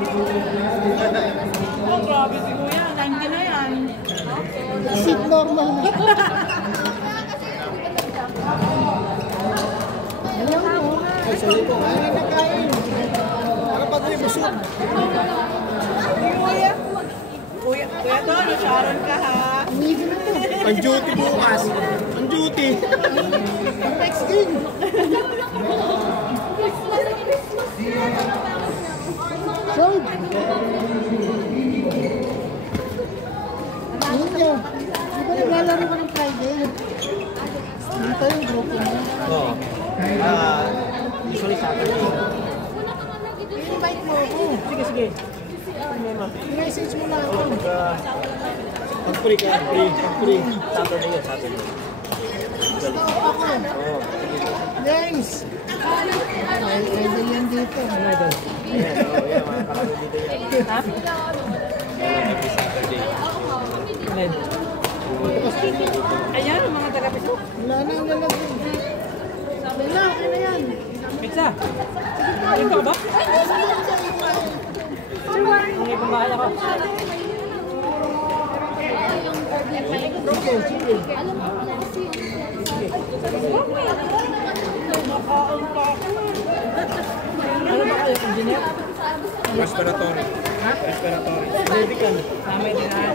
Oh, grabe si Kuya. 90 na yan. Sit normal na. Ayaw mo. Ay, sorry po. Ay, nakain. Para pa tayo busog. Kuya. Kuya, Don, Sharon ka ha. Ang duty bukas. Ang duty. Next game. Sold. Ninyo. Di ba naglalaro ka ng Friday? Dito yung grupo mo. Oo. Usually Saturday. Invite mo ako. Sige, sige. I-message mo na ako. Pag-free ka, free. Saturday yan, Saturday. Basta ako. Oo. James. Ay, idol yan dito. Ano idol? Ayan, oo, yan. Mga karami dito yan. Ha? Every Saturday. Ayan. Ayan, mga taga-piso. Wala na ang lalagay. Wala, okay na yan. Pizza. Ito ka ba? Hindi ko mahal ako. Okay, sige. Ano ba kayo, engineer? Respiratory. Ha? Respiratory. Medical. May dinaan.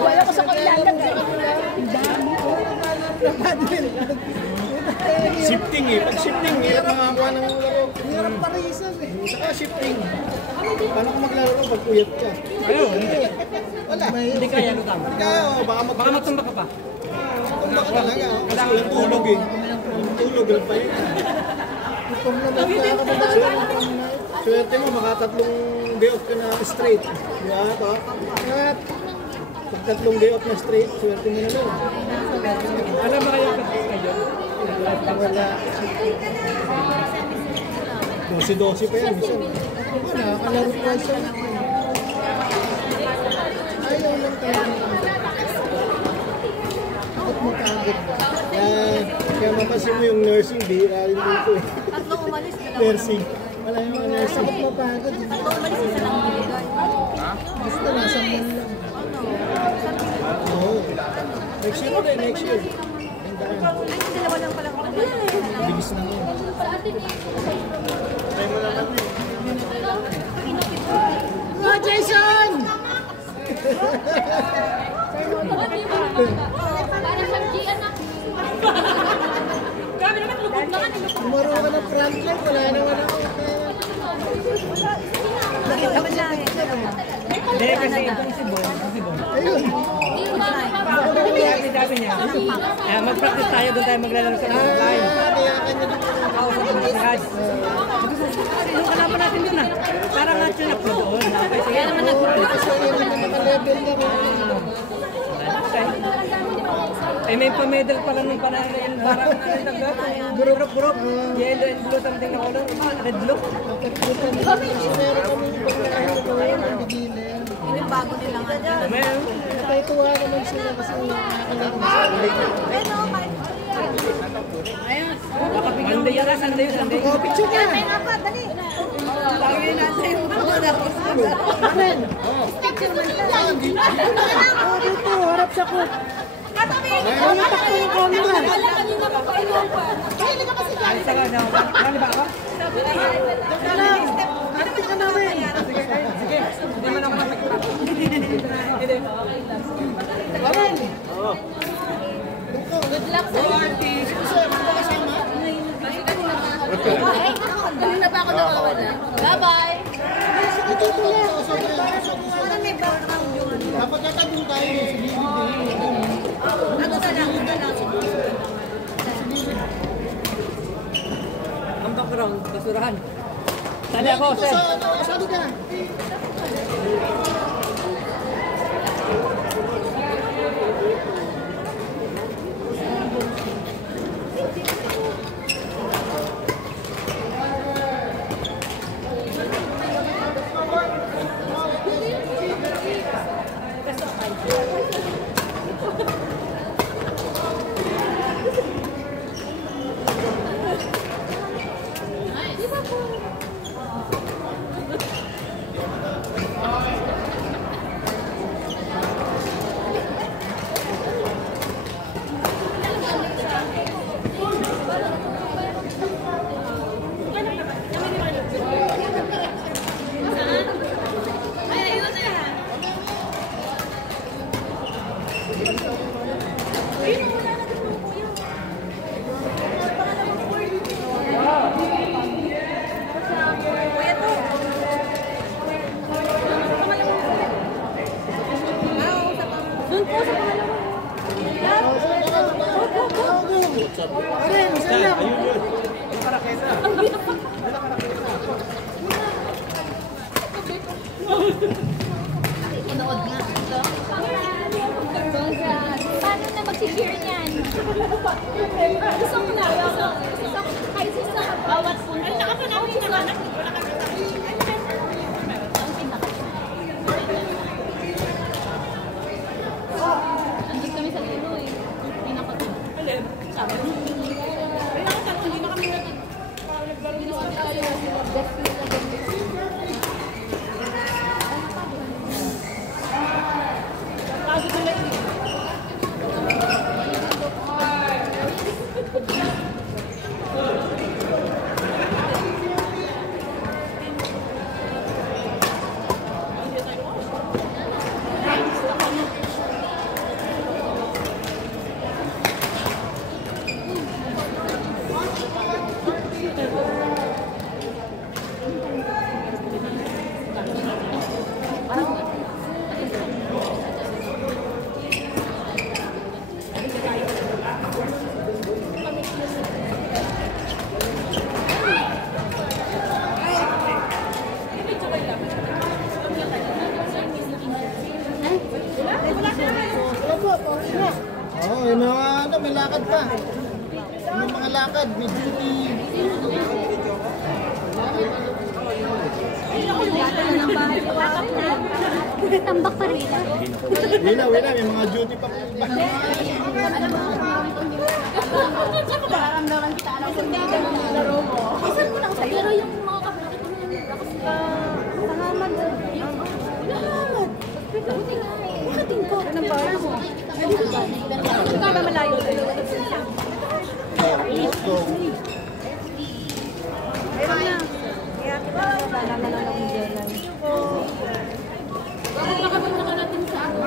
Wala ko sa kailangan. Shifting eh. Pag shifting, hirap makakuha ng laro. Hirap parisan eh. Saka shifting. Paano kung maglalaro pag uyat ka? Ayun. Wala. Hindi kaya lutang. Hindi kaya, oh, baka Baka matumba ka pa. Tumba ka talaga. Oh. Kasi walang tulog eh. Walang tulog, walang pahinga. Itong naman pa ako na Swerte mo, makatatlong day off ka na straight. Diba? At pag tatlong day off na straight, swerte mo na nun. Alam ba kayo kayo? wala. 12-12 pa yan, minsan. Wala, kalaro ko siya. Ayaw lang talaga. Takot mo kagad ba? Kaya mapasin mo yung nursing, bihira rin dito eh. Tatlong umalis ka lang. Nursing. Wala yung mga nursing. Takot mo kagad. Tatlong umalis isa lang binigay. Basta nasa man lang. Oo. Next year ulit, next year. Ay, dalawa lang pala ako. Bilis na yun. Try mo naman eh. Oh, Jason! Para sa Gian na. Grabe naman, lubog naman. Tumaro ka ng front leg, wala naman ako. Nakita mo siya. Hindi, kasi itong si Bon. Ayun. Sabi niya, mag-practice tayo doon tayo maglalaro sa online. Kaya kanya na. Kausap ng mga garage. Yung kalaban natin doon ah. Parang nga tune up na doon. Kaya naman nag-practice. Kasi yun naman naka-level na rin. Eh may pa-medal pala nung panahon na yun. Parang group. Yellow and blue something na color. Red blue. Meron kami ibang lahat na gawin ang bigilin. Yun yung bago nila nga. Meron. Nakatuwa naman sila kasi nakakalaro Pero, Ayun. Monday yun. Sunday. Oh, picture ka! Ay, napa, dali. Lagi yun nasa yung Amen! Oh, dito, harap sa ko. Ayun, takbo yung camera. Kanina pa pa inuwan pa. Kaya ka kasi dyan. Isa ka na. Ano ba ako? Teka lang, arte ka namin. Sige. Hindi man ako nakikita. Amen! Good luck sa iyo. Kanina pa ako nakawala. Bye-bye. Ito po na. Ano may background yung ano? Dapat natagong tayo sa bibig din. Ano na lang? Ang background, basurahan. Sali ako, sir. Sabi ka. Pare, isa lang. Inood nga. Paano na mag-share niyan? Gusto ko na. Ay, gusto ko. Bawat punto. Ay, saka pa namin nakanak. Andun kami sa dulo eh. Hindi na kami. Alin? Sabi. Ay, nakasarap. Hindi na kami ginawa tayo. Oo, yung mga ano, may lakad pa. May mga lakad, may duty. Tambak pa rin. Wala, may mga duty pa. Nararamdaman kita. Alam ko hindi ka ng laro mo. Isan mo lang sa'yo. Pero yung mga kapatid ko na yung lakas ka. Salamat. Salamat. Buti nga eh. Buti ko. Anong bahay mo? Hindi ka ba malayo sa'yo? Let's go. Ayun na. Kaya kita na lang akong dyan. Bakit nakapunta natin sa ano?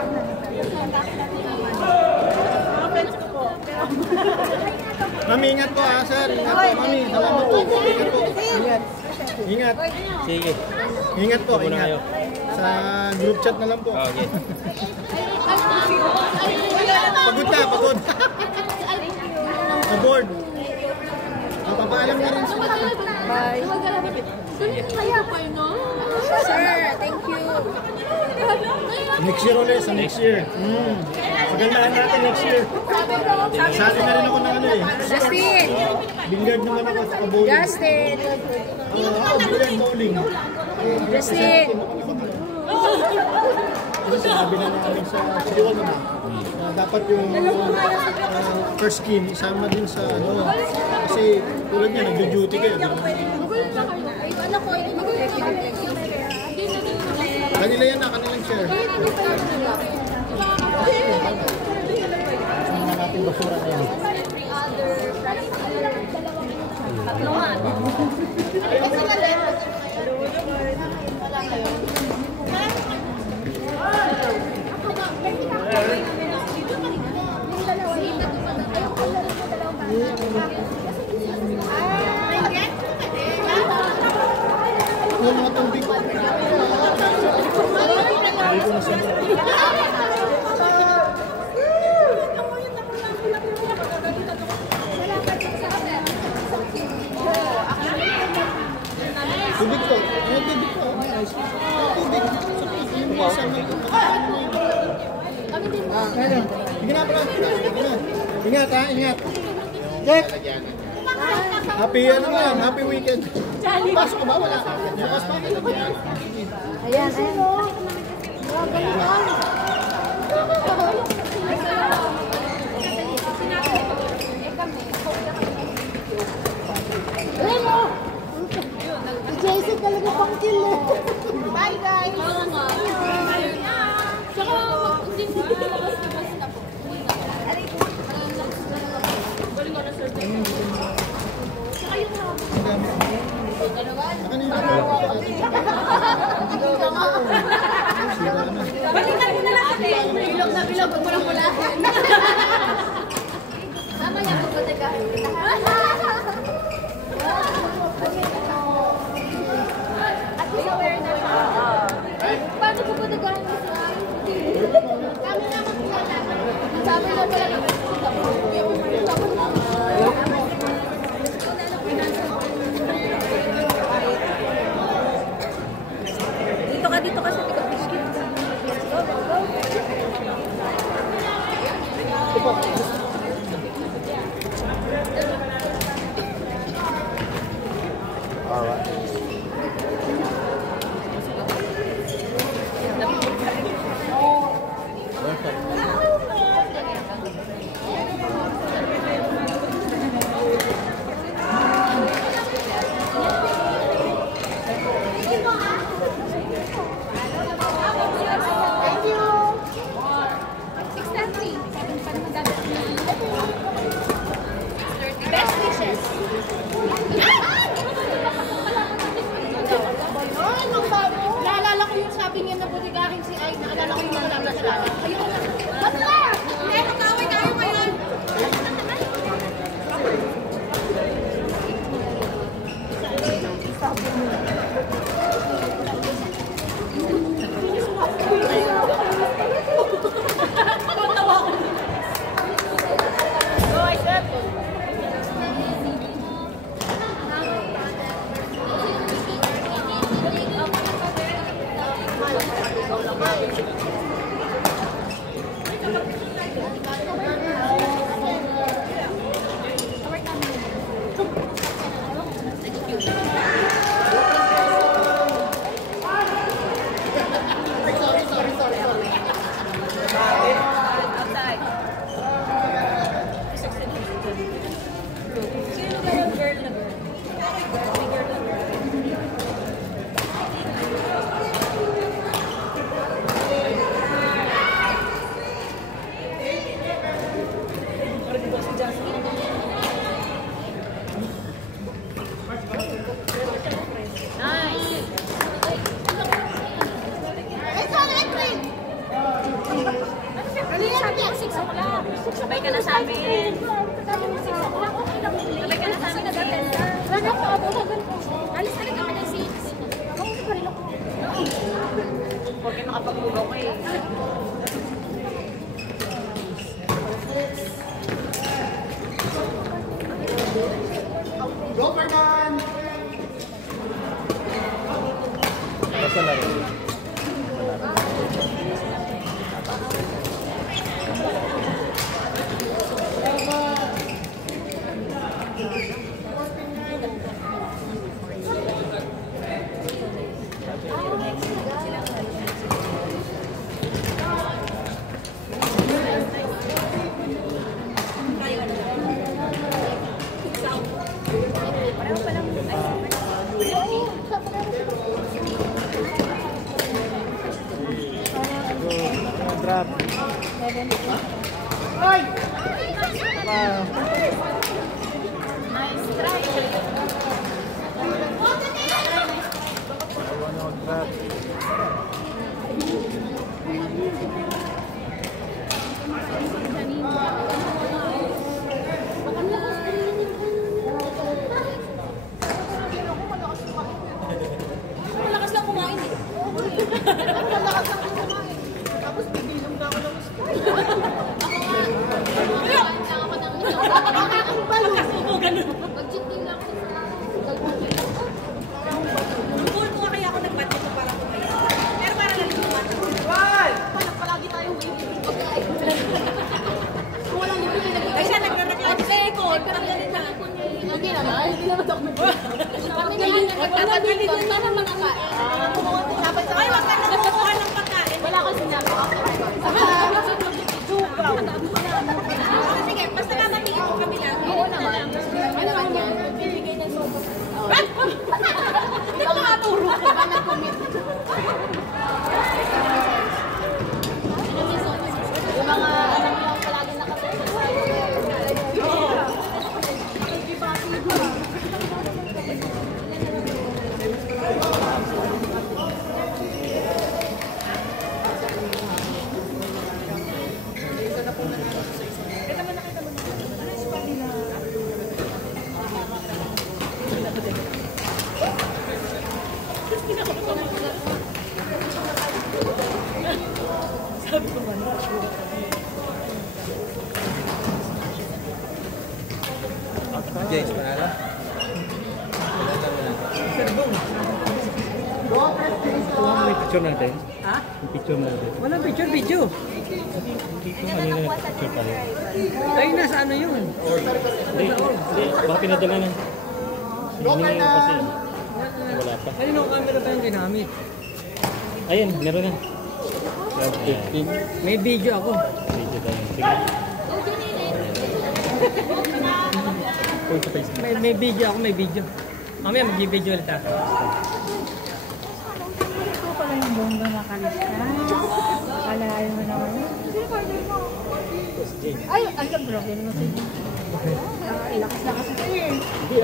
Mga friends ko po. Mami, ingat po ha, sir. Ingat po, mami. Salamat po. Ingat po. Ingat. Ingat. Sige. Ingat po, ingat. Sa group chat na lang po. Okay. Pagod na, pagod. Aboard. Papaalam na rin siya. Bye. Kaya pa yun, no? Sir, thank you. Next year ulit, sa next year. Pagandahan natin next year. Sali na rin ako ng ano eh. Justin! Billiard naman ako sa bowling. Justin! Billiard bowling. Justin! Kasi sinabi na namin sa Chiriwan naman. Dapat yung first game isama din sa ano. Kasi tulad niya, nag-duty kayo. Kanila yan na, kanilang share. Sama natin basura na yan. Yung mga tubig ko. Tubig ko. Yung tubig ko. Tubig. Sige na pala. Ingat ha, ingat. Jack! Happy ano yan, happy weekend. Pasok ka ba? Wala. Bukas pa. Ayan, ayan. Ayan mo! Si Jason talaga pang kill eh. Bye, guys! Oo nga. Tsaka, hindi mo nalabas na basta po. Galing ko na, sir. Tsaka yung balikan mo na lang kami. Bilog na bilog, huwag mo lang pulahin. Tama yan, magpatagahin kita. At least aware na tingin na buti ka akin si Ay, naalala ko yung mga naglalala. Ayun na. Basta! Hindi, magkaway kayo ngayon. Sabay ka na sa amin. Sabay ka na sa amin na dapat. Wala ko, alis na rin ako ng 6. Ako pa rin ako. Porque nakapag-ugaw ko eh. Go, Fernand! Basta laro. Drop. Ay! Wow. Nice try. Drop. Malakas lang kumain eh. Malakas ako kumain. Tapos bibilong na ako ng gusto. Ako nga. Ang balo. Mag-cheat din lang ako sa... Nung ko kaya ako nagpatid ko para kumain. Pero para lang kumain. Palagi tayong waiting. Kung walang libre, Ay siya nagre-reklamo sa ikon. Pero ganun na. okay naman. Hindi naman ako kami na yan. Nagpapagaling ko na naman ang kain. Ay, wag ka na kumukuha ng pagkain. Wala akong sinabi. Sige, basta kamatingin mo kami lang. Oo naman. Ano naman yan? Bibigay ng sobo. Hindi ko makaturo. Diba nag-commit? Yung mga alam lang palagi nakasaya. James, panalo? May picture natin. Ha? May picture natin. Walang picture, video. Dito kanina nag-picture tayo. Tayo na sa ano yun? Hindi, baka pinadala na. Hindi na kasi. Wala pa. Kanino camera pa yung ginamit? Ayun, meron na. Grab 15. May video ako. Video tayo. Sige. Kung sa Facebook. May video ako, may video. Mamaya mag-video ulit ako. Ito pala yung bongga makalista. Alayo mo naman. Ay, ang problem mo sa'yo. Lakas-lakas ito eh. Hindi,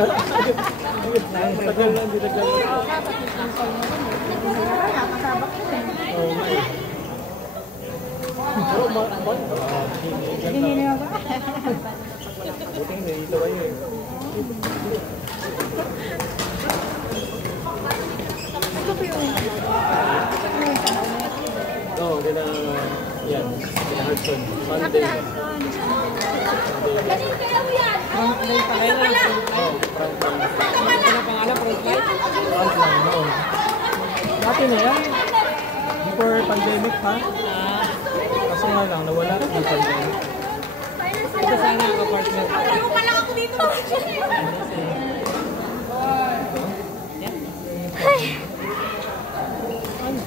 tagal lang, hindi tagal. Dapat yung cancel mo. Nakasabak ito eh. Hindi mo ba? Buti hindi dito kayo eh. Oo, kina... Yan. Kina Hudson. Sunday. Galing kayo yan! Frontline pa kayo na. Oo, Franklin. Ano pangalan? Frontline? Franklin, oo. Dati na yan. Before pandemic pa. Kasi nga lang, nawala yung pandemic. Ito sana ang apartment. Ayaw pa lang ako dito.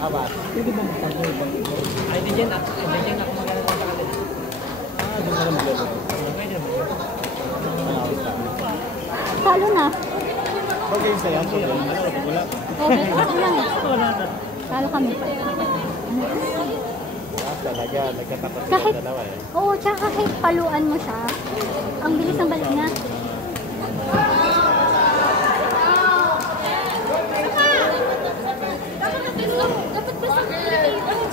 Aba, pwede ba magtanggol bang ito? Ay, di dyan ako maglalaro sa kanila. Doon na lang maglaro. Pwede naman. Talo na. Okay, saya po yan. Wala. Okay, okay lang eh. Talo kami. Talaga, nagkatakot Kahit, sila dalawa eh. oo, tsaka kahit paluan mo siya, ang bilis ng balik niya.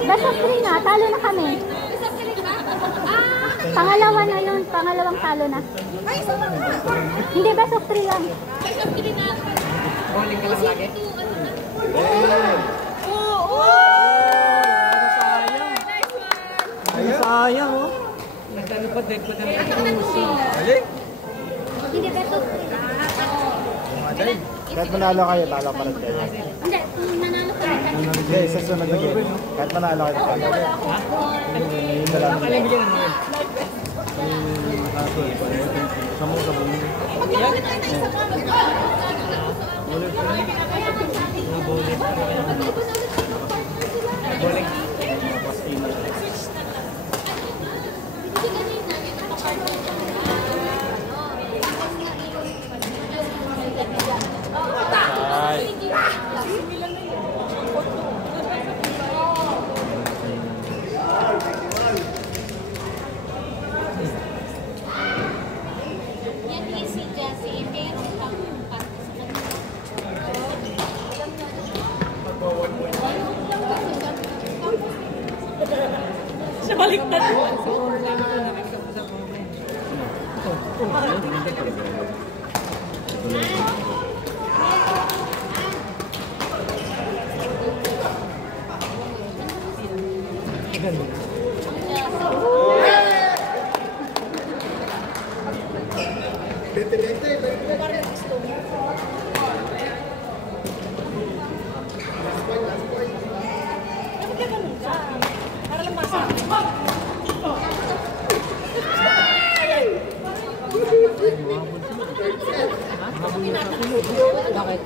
Best of 3 na, talo na kami. Pangalawa na yun, pangalawang talo na. Hindi, best of 3 lang. Bowling ka lang lagi. Ay, sayang oh. Nagtano pa, dead ko na lang. Alin? Hindi, best of 3. Kahit manalo kayo, talo pa rin kayo. Hindi, nanalo kami. Hindi, sa sunod na game. Kahit manalo kayo, talo. Alam mo dyan ano yun? Kamu sa bumi. Bowling. Yan easy kasi, meron kang parte sa kanila. Siya baliktad. Sa online ako, nakikita ko sa online. Para lang masa. Bakit?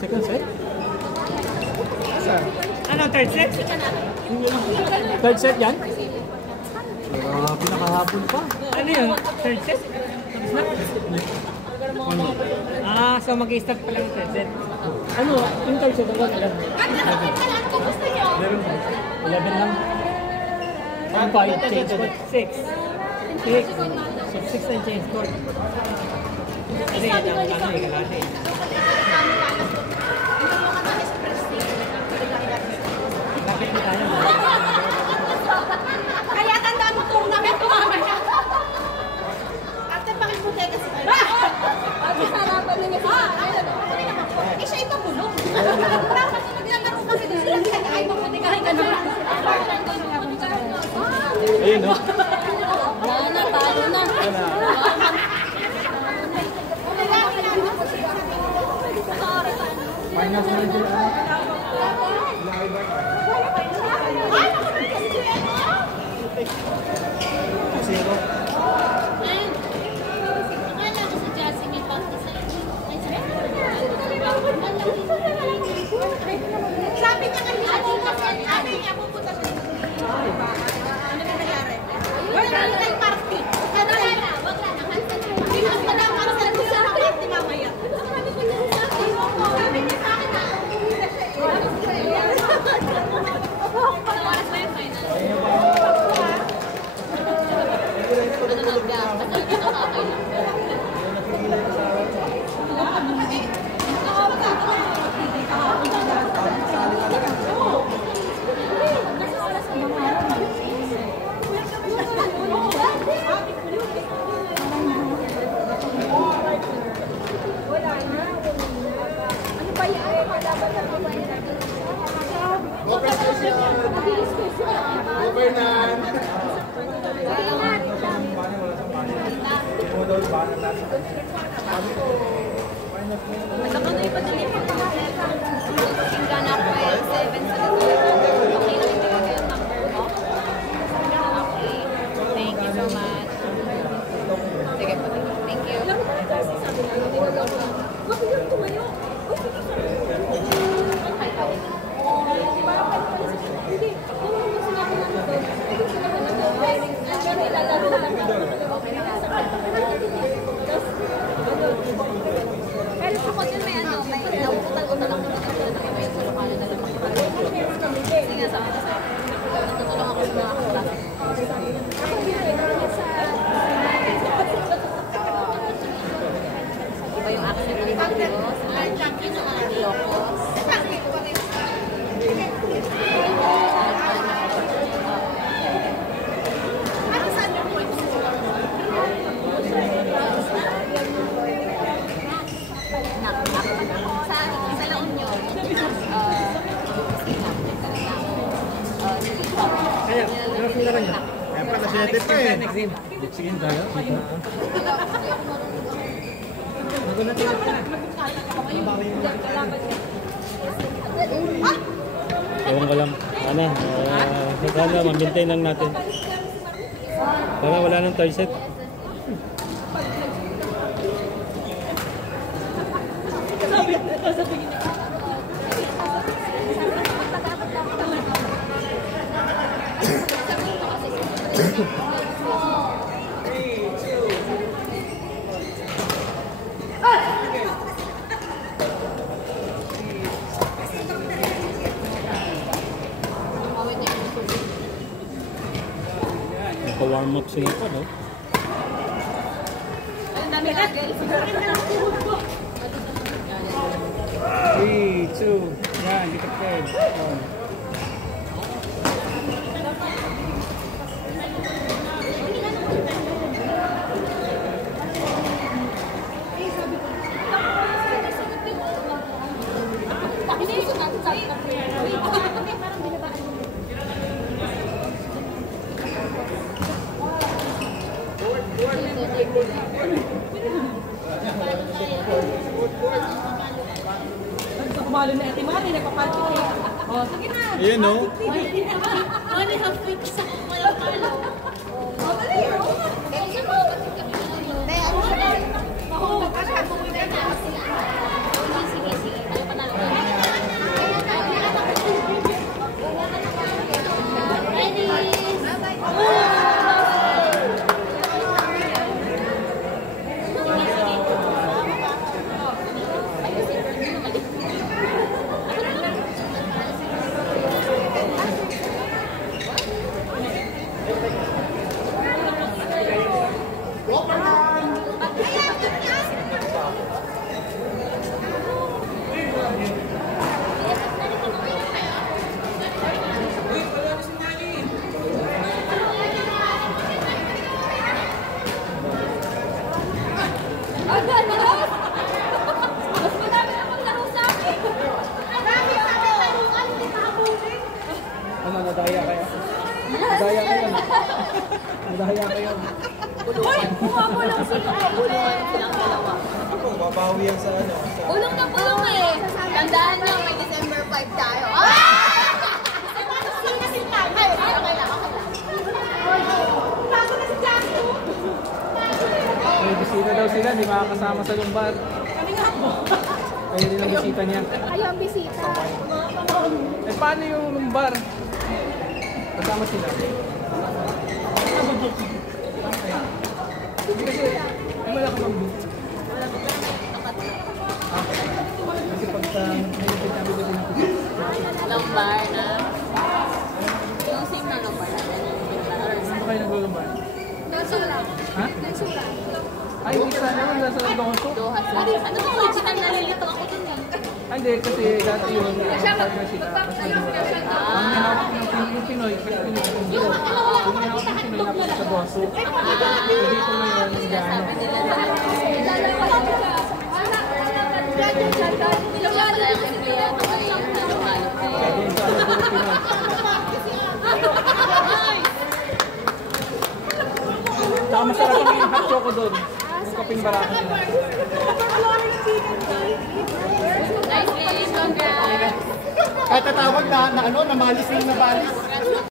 Second set? Ano, third set? Third set yan? Pinakahapon pa. Ano yun? Third set? Tapos na? Ah, so mag-i-start pa lang yung third set. Ano? Yung third set, hanggang 11. 11 lang. 1-5, change court. 6. 6 and change court. Kasi ito ang kami, kalate. Bakit mo tayo? Kaya tandaan mo tournament ko mamaya. Ate, bakit mo tayo kasi kayo? Harapan niya siya. Eh, siya ito bulong. Dapat naglalaro kami doon. Ay, mamatikahin ka na. Ayun, no? Wala na, talo na. Minus na yun. Zero. Akala ko sa Jassy may pangti sa inyo. Ay, Sabi niya kanina, ate niya, pupunta siya dito. Ano na nangyari? Wala na tayo party. Wag na. Hindi na para sa party mamaya. Sabi ko niya sa akin. Sabi niya sa akin na, Fernan. Saka na ipadali mo. Tingnan ako eh, 7 sa dito. Okay lang ibigay ko yung number mo. Okay. Thank you so much. Sige po. Thank you. Pero ako din may ano, may nauutal-utal lang naman ako na may sa lokal na lang. Sige nga sa akin sa natutulong ako sa mga kaklase. Iba yung action ng video sa champion ng mga Ilocos. Sa La Union, Kaya, nasa na rin yan. Ayan pa, na-7 pa eh. Next game. Next game tayo. Nagulat na ito. Ewan ko lang. Ano, sana ma-maintain lang natin. Para wala nang third set. Naka-warm up sila pa, no? ang dami agad. 3, 2, yan, dito pa rin. Kumalo na Ate Mari, nagpapalti ko. Oh, sige na. Ayan no? Only half week sa kumalo-malo. Oh, mali. Oo nga. Sige, sige. Ano pa na? Ano, nadaya kayo? Nadaya kayo. Nadaya kayo. Uy! Bumabulong sila. Bulong silang dalawa. Ako, babawi yan sa ano. Bulong na bulong eh. Tandaan nyo, may December 5 tayo. May bisita daw sila, hindi makakasama sa lumbar. Kayo din ang bisita niya. Kayo ang bisita. Eh, paano yung lumbar? Kasama sila. Hindi kasi, ay wala ka bang booth? Kasi pag sa nilipid namin din ako. Lumbar na. Yung same na lumbar natin. Saan ba kayo naglulumbar? Nagsula. Ha? Nagsula. Ay, hindi ka naman nasa Dongoso. Doha sila. Ano ba original na nalilito ako dun eh? Ay, hindi, kasi dati yun, partner sila. Tapos nag-iwan. Ang minawak ng Pinoy, kasi Pinoy. Yung Ang minawak ng Pinoy na sa Dongoso. Dito na yun, yung gano'n. sabi nila na yung pala yung empleyado ay halo-halo. Doon sa Pinoy. Saka masarap ang hot choco doon. Yung kaping barako nila. Nice game, congrats. Kahit tatawag na ano, namalis lang na balis.